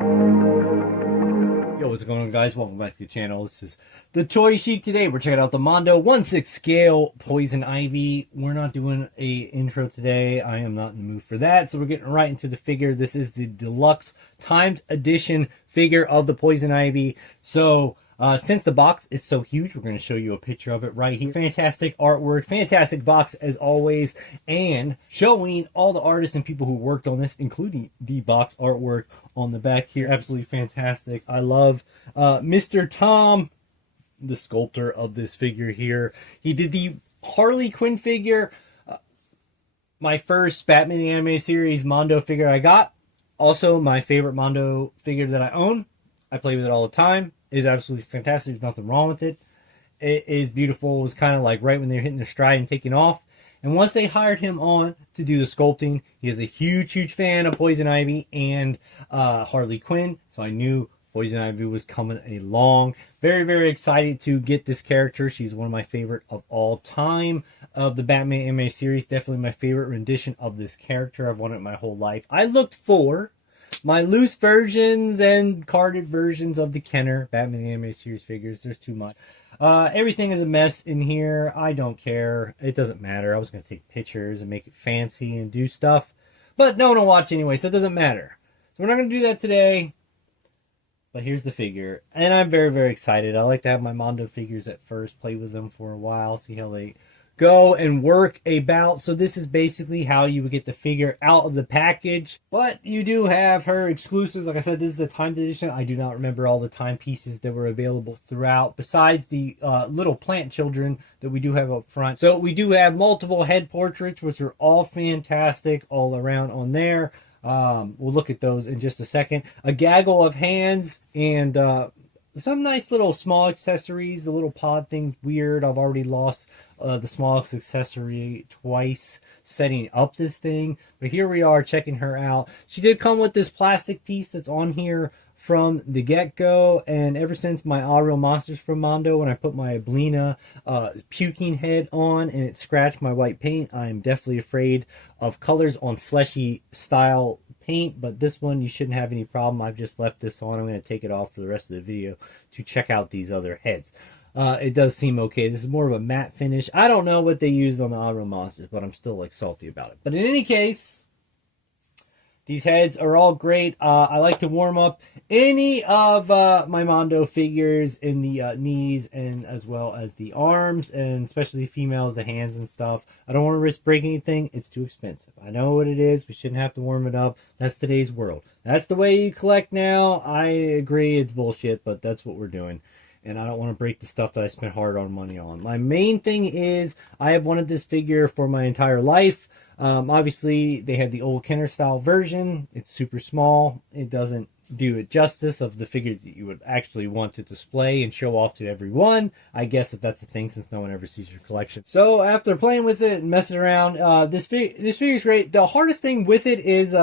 Yo, what's going on, guys? Welcome back to the channel. This is the Toy Chic. Today we're checking out the Mondo 1/6 scale Poison Ivy. We're not doing a intro today. I am not in the mood for that, so we're getting right into the figure. This is the deluxe timed edition figure of the Poison Ivy. So since the box is so huge, we're going to show you a picture of it right here. Fantastic artwork, fantastic box as always, and showing all the artists and people who worked on this, including the box artwork on the back here. Absolutely fantastic. I love Mr. Tom, the sculptor of this figure here. He did the Harley Quinn figure, my first Batman the Animated Series Mondo figure I got. Also my favorite Mondo figure that I own. I play with it all the time. It is absolutely fantastic. There's nothing wrong with it. It is beautiful. It was kind of like right when they're hitting their stride and taking off. And once they hired him on to do the sculpting, he is a huge fan of Poison Ivy and Harley Quinn. So I knew Poison Ivy was coming along. Very excited to get this character. She's one of my favorite of all time of the Batman animated series. Definitely my favorite rendition of this character. I've wanted it my whole life. I looked for my loose versions and carded versions of the Kenner Batman animated series figures. There's too much. Everything is a mess in here. I don't care. It doesn't matter. I was going to take pictures and make it fancy and do stuff, but no one will watch anyway, so it doesn't matter. So we're not going to do that today. But here's the figure, and I'm very excited. I like to have my Mondo figures at first, play with them for a while, see how they go and work about. So this is basically how you would get the figure out of the package. But you do have her exclusives. Like I said, this is the timed edition. I do not remember all the timepieces that were available throughout, besides the little plant children that we do have up front. So we do have multiple head portraits, which are all fantastic all around on there. We'll look at those in just a second. A gaggle of hands and some nice little small accessories. The little pod thing's weird. I've already lost the smallest accessory twice setting up this thing, but here we are checking her out. She did come with this plastic piece that's on here from the get-go, and ever since my All Real Monsters from Mondo, when I put my Blina puking head on and it scratched my white paint, I'm definitely afraid of colors on fleshy style paint, but this one you shouldn't have any problem. I've just left this on. I'm going to take it off for the rest of the video to check out these other heads. It does seem okay. This is more of a matte finish. I don't know what they used on the All Real Monsters, but I'm still like salty about it. But in any case, these heads are all great. I like to warm up any of my Mondo figures in the knees and as well as the arms, and especially females, the hands and stuff. I don't want to risk breaking anything. It's too expensive. I know what it is. We shouldn't have to warm it up. That's today's world. That's the way you collect now. I agree it's bullshit, but that's what we're doing. And I don't want to break the stuff that I spent hard-earned money on. My main thing is I have wanted this figure for my entire life. Obviously, they had the old Kenner style version. It's super small. It doesn't do it justice of the figure that you would actually want to display and show off to everyone. I guess if that's a thing, since no one ever sees your collection. So after playing with it and messing around, this figure's great. The hardest thing with it is,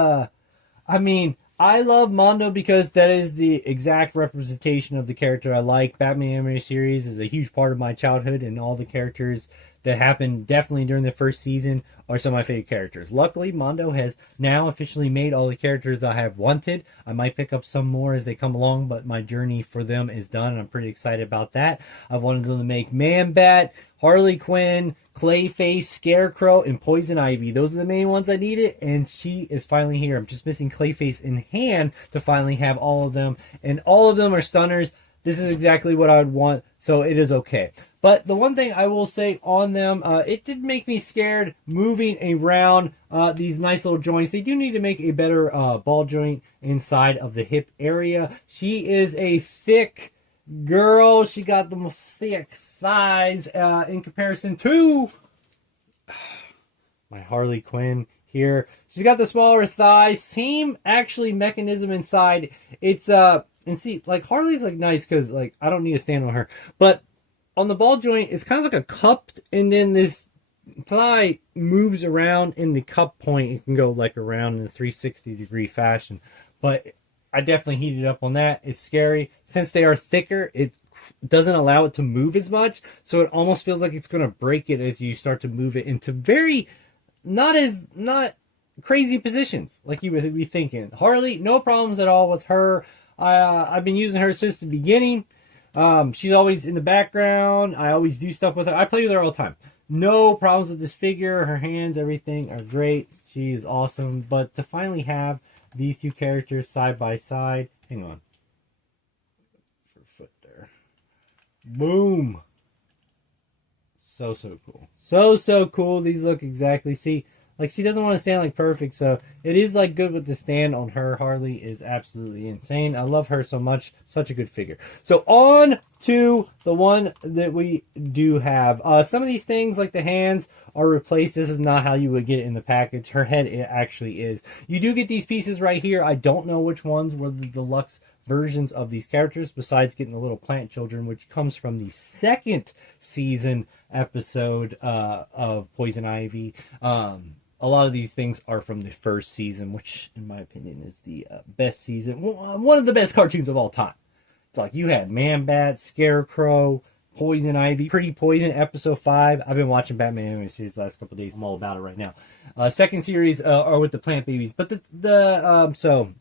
I love Mondo because that is the exact representation of the character I like. Batman animated series is a huge part of my childhood, and all the characters that happened definitely during the first season are some of my favorite characters. Luckily, Mondo has now officially made all the characters I have wanted. I might pick up some more as they come along, but my journey for them is done, and I'm pretty excited about that. I've wanted them to make Man-Bat, Harley Quinn, Clayface, Scarecrow, and Poison Ivy. Those are the main ones I needed, and she is finally here. I'm just missing Clayface in hand to finally have all of them, and all of them are stunners. This is exactly what I would want, so it is okay. But the one thing I will say on them, it did make me scared moving around these nice little joints. They do need to make a better ball joint inside of the hip area. She is a thick girl. She got the most thick thighs in comparison to my Harley Quinn here. She's got the smaller thighs. Same actually mechanism inside. It's and see, like, Harley's like nice because like I don't need to stand on her, but on the ball joint it's kind of like a cupped, and then this thigh moves around in the cup point. It can go like around in a 360-degree fashion, but I definitely heated up on that. It's scary. Since they are thicker, it doesn't allow it to move as much, so it almost feels like it's going to break it as you start to move it into very not crazy positions, like you would be thinking. Harley, no problems at all with her. I've been using her since the beginning. She's always in the background. I always do stuff with her. I play with her all the time. No problems with this figure. Her hands, everything are great. She is awesome. But to finally have these two characters side by side. Hang on. For foot there. Boom. So cool. So cool. These look exactly. See, like she doesn't want to stand like perfect, so it is like good with the stand on her. Harley is absolutely insane. I love her so much. Such a good figure. So on to the one that we do have. Some of these things like the hands are replaced. This is not how you would get it in the package. Her head, it actually is. You do get these pieces right here. I don't know which ones were the deluxe versions of these characters, besides getting the little plant children, which comes from the second season episode of Poison Ivy. A lot of these things are from the first season, which in my opinion is the best season, one of the best cartoons of all time. It's like you had Man-Bat, Scarecrow, Poison Ivy, Pretty Poison, episode 5. I've been watching Batman Animated Series the last couple of days. I'm all about it right now. Second series are with the plant babies, but so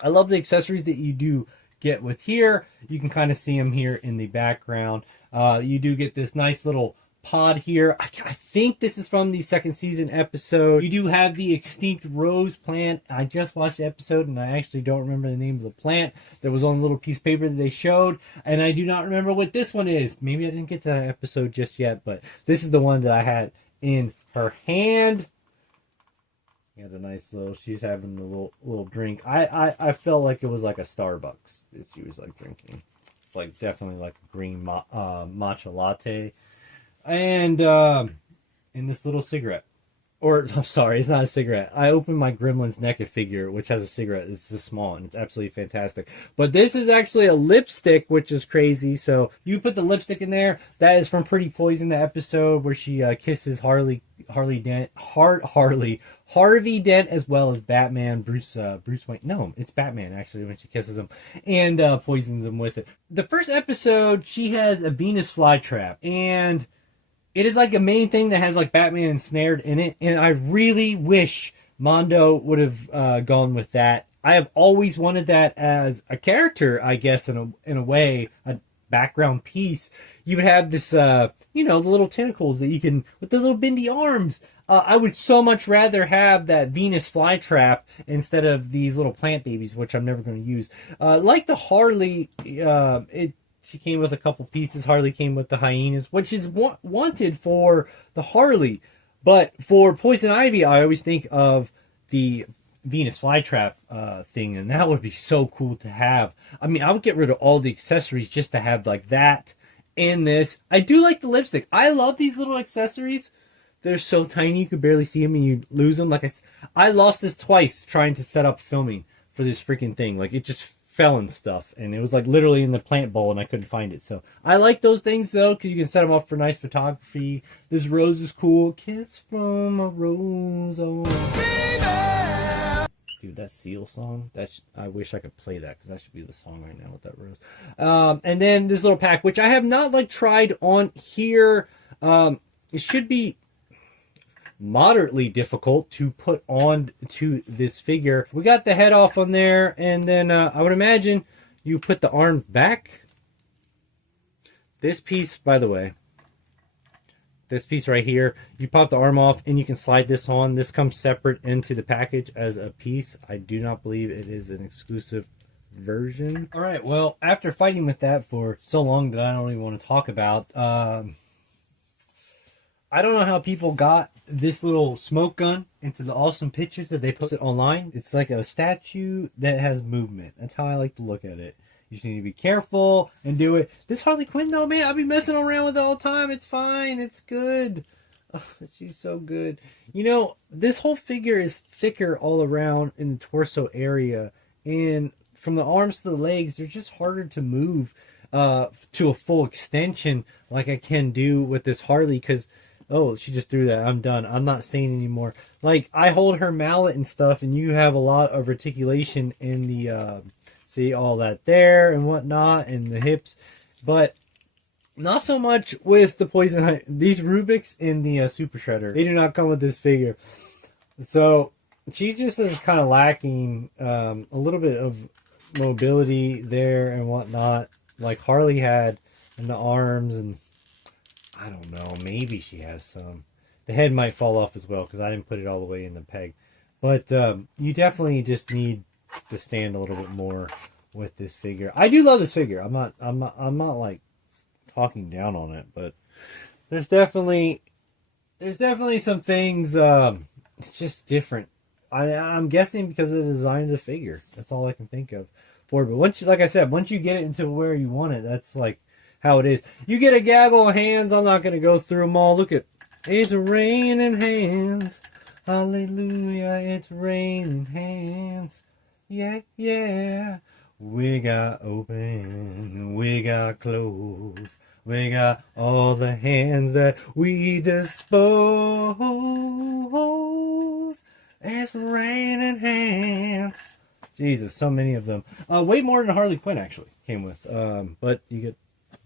I love the accessories that you do get with here. You can kind of see them here in the background. You do get this nice little pod here. I think this is from the second season episode. You do have the extinct rose plant. I just watched the episode and I actually don't remember the name of the plant. There was on a little piece of paper that they showed, and I do not remember what this one is. Maybe I didn't get to that episode just yet, but this is the one that I had in her hand. Got a nice little, she's having a little drink. I felt like it was like a Starbucks that she was like drinking. It's like definitely like a green matcha latte. And in this little cigarette. Or, I'm sorry, it's not a cigarette. I opened my Gremlins naked figure, which has a cigarette. It's this small, and it's absolutely fantastic. But this is actually a lipstick, which is crazy. So you put the lipstick in there. That is from Pretty Poison, the episode where she kisses Harvey Dent, as well as Batman, Bruce Wayne. No, it's Batman, actually, when she kisses him and poisons him with it. The first episode, she has a Venus flytrap, and it is like a main thing that has like Batman ensnared in it, and I really wish Mondo would have gone with that. I have always wanted that as a character, I guess, in a way, a background piece. You would have this, the little tentacles that you can, with the little bendy arms. I would so much rather have that Venus flytrap instead of these little plant babies, which I'm never going to use. Like the Harley, she came with a couple pieces. Harley came with the hyenas, which is wanted for the Harley. But for Poison Ivy, I always think of the Venus flytrap thing, and that would be so cool to have. I mean, I would get rid of all the accessories just to have like that and this. I do like the lipstick. I love these little accessories. They're so tiny you could barely see them and you lose them. Like I lost this twice trying to set up filming for this freaking thing. Like it just fell and stuff, and it was like literally in the plant bowl and I couldn't find it. So I like those things though, because you can set them up for nice photography. This rose is cool. Kiss from a rose, oh baby. Dude, that Seal song, I wish I could play that, because that should be the song right now with that rose. And then this little pack, which I have not like tried on here. It should be moderately difficult to put on to this figure. We got the head off on there, and then I would imagine you put the arms back. This piece, by the way, this piece right here, you pop the arm off and you can slide this on. This comes separate into the package as a piece. I do not believe it is an exclusive version. All right, well, after fighting with that for so long that I don't even want to talk about, I don't know how people got this little smoke gun into the awesome pictures that they posted online. It's like a statue that has movement. That's how I like to look at it. You just need to be careful and do it. This Harley Quinn, though, man, I'll be messing around with it all the time. It's fine. It's good. Oh, she's so good. You know, this whole figure is thicker all around in the torso area. And from the arms to the legs, they're just harder to move to a full extension like I can do with this Harley, because oh, she just threw that. I'm done. I'm not saying anymore. Like, I hold her mallet and stuff, and you have a lot of articulation in the, see, all that there and whatnot, and the hips. But not so much with the Poison. These Rubiks in the Super Shredder, they do not come with this figure. So, she just is kind of lacking a little bit of mobility there and whatnot, like Harley had in the arms, and I don't know, maybe she has some. The head might fall off as well because I didn't put it all the way in the peg. But you definitely just need to stand a little bit more with this figure. I do love this figure. I'm not like talking down on it, but there's definitely some things. It's just different. I'm guessing because of the design of the figure. That's all I can think of for it. But once, like I said, once you get it into where you want it, that's like how it is. You get a gaggle of hands. I'm not going to go through them all. Look at, it's raining hands. Hallelujah, it's raining hands. Yeah, yeah. We got open, we got closed. We got all the hands that we dispose. It's raining hands. Jesus, so many of them. Way more than Harley Quinn actually came with. But you get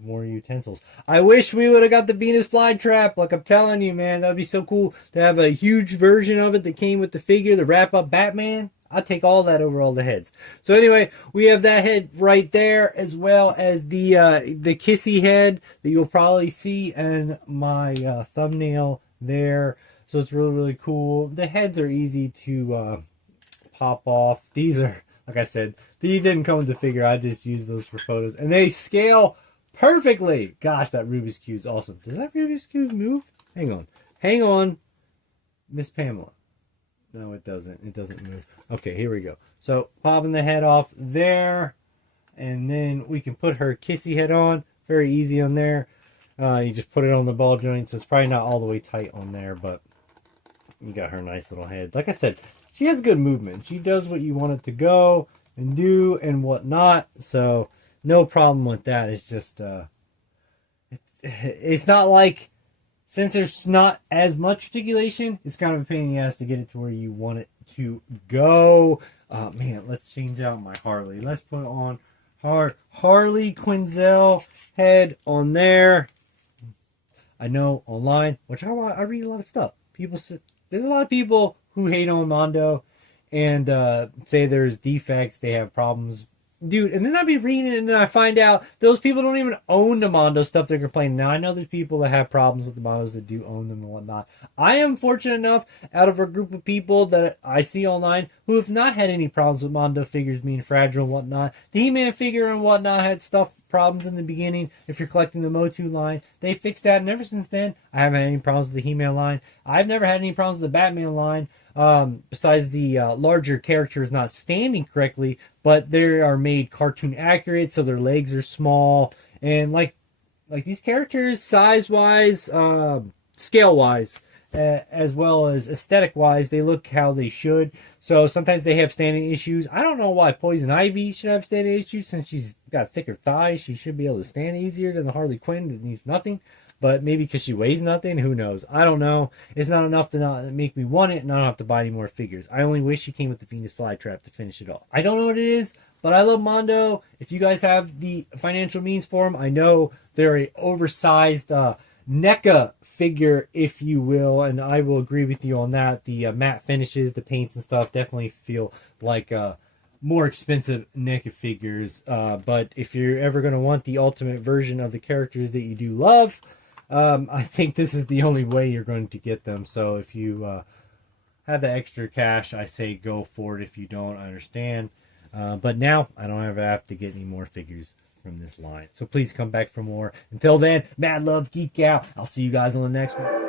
more utensils. I wish we would have got the Venus flytrap. Like I'm telling you, man, that'd be so cool to have a huge version of it that came with the figure, the wrap up Batman. I'd take all that over all the heads. So anyway, we have that head right there, as well as the kissy head that you'll probably see in my thumbnail there. So it's really, really cool. The heads are easy to pop off. These are, like I said, these didn't come with the figure. I just used those for photos. And they scale perfectly. Gosh, that Rubik's Cube is awesome. Does that Rubik's Cube move? Hang on. Hang on, Miss Pamela. No, it doesn't. It doesn't move. Okay, here we go. So, popping the head off there. And then we can put her kissy head on. Very easy on there. You just put it on the ball joint. So, it's probably not all the way tight on there. But you got her nice little head. Like I said, she has good movement. She does what you want it to go and do and whatnot. So, no problem with that. It's just... it's not like... Since there's not as much articulation, it's kind of a pain in the ass to get it to where you want it to go. Man, let's change out my Harley. Let's put on Harley Quinzel head on there. I know online, which I read a lot of stuff. There's a lot of people who hate on Mondo and say there's defects, they have problems. Dude, and then I'd be reading it and then I find out those people don't even own the Mondo stuff they're complaining. Now, I know there's people that have problems with the Mondos that do own them and whatnot. I am fortunate enough out of a group of people that I see online who have not had any problems with Mondo figures being fragile and whatnot. The He-Man figure and whatnot had problems in the beginning. If you're collecting the Motu line, they fixed that, and ever since then, I haven't had any problems with the He-Man line. I've never had any problems with the Batman line. Besides the larger characters not standing correctly, but they are made cartoon accurate, so their legs are small, and like these characters, size wise, scale wise, as well as aesthetic wise, they look how they should. So sometimes they have standing issues. I don't know why Poison Ivy should have standing issues, since she's got thicker thighs. She should be able to stand easier than the Harley Quinn that needs nothing. But maybe because she weighs nothing, who knows? I don't know. It's not enough to not make me want it, and I don't have to buy any more figures. I only wish she came with the Venus flytrap to finish it all. I don't know what it is, but I love Mondo. If you guys have the financial means for them, I know they're an oversized NECA figure, if you will, and I will agree with you on that. The matte finishes, the paints and stuff definitely feel like more expensive NECA figures. But if you're ever going to want the ultimate version of the characters that you do love, I think this is the only way you're going to get them. So if you have the extra cash, I say go for it. If you don't, I understand. But now I don't ever have to get any more figures from this line. So please come back for more. Until then, mad love, geek out. I'll see you guys on the next one.